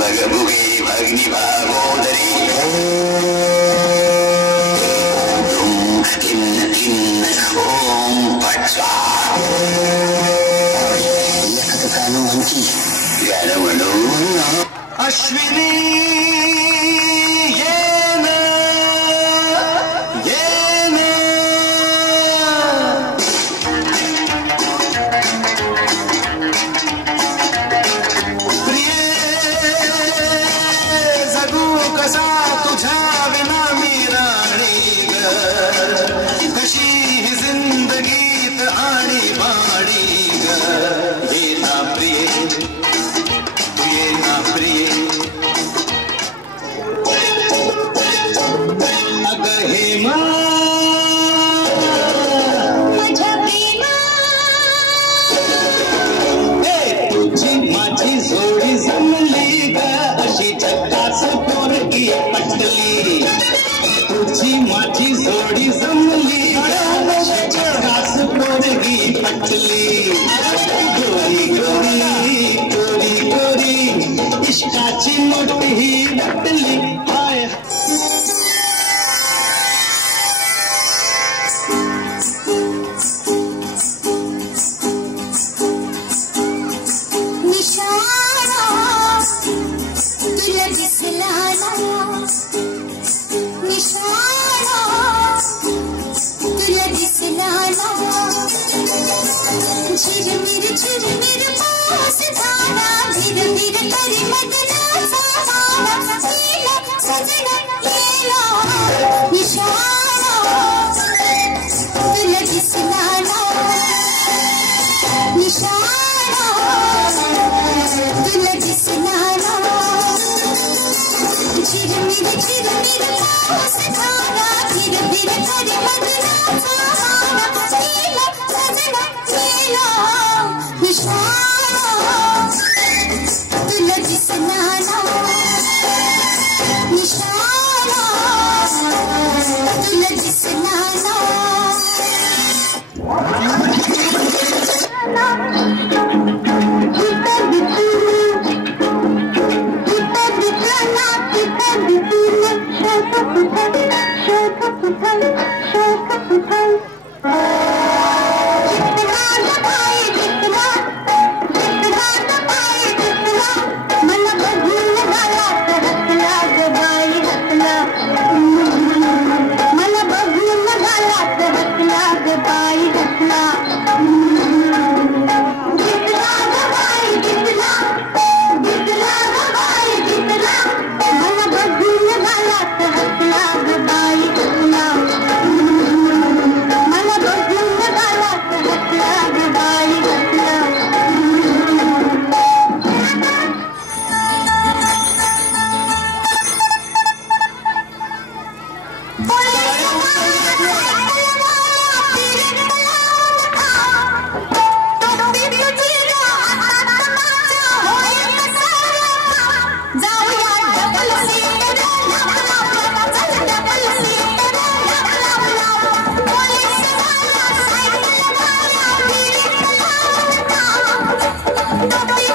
भगभुगे भग्नि भागोदरी खिन्न खिन्न ओम पट स्वाहा लखत कानो हंकी यादवनो अश्विनी गोरी गोरी गोरी गोरी इश्काची मोठी नटली हाय निशाना तुला दिसला ना निशाना तुला दिसला ना झिरमिर पास धाना धीर धीर करी मदना सामाना लीला सजना लीला निशाना तुला दिसला ना निशाना तुला दिसला ना झिरमिर पास धाना धीर धीर करी मदना सामाना लीला सजना लीला निशाना तुला दिसला ना निशाना तुला दिसला ना Don't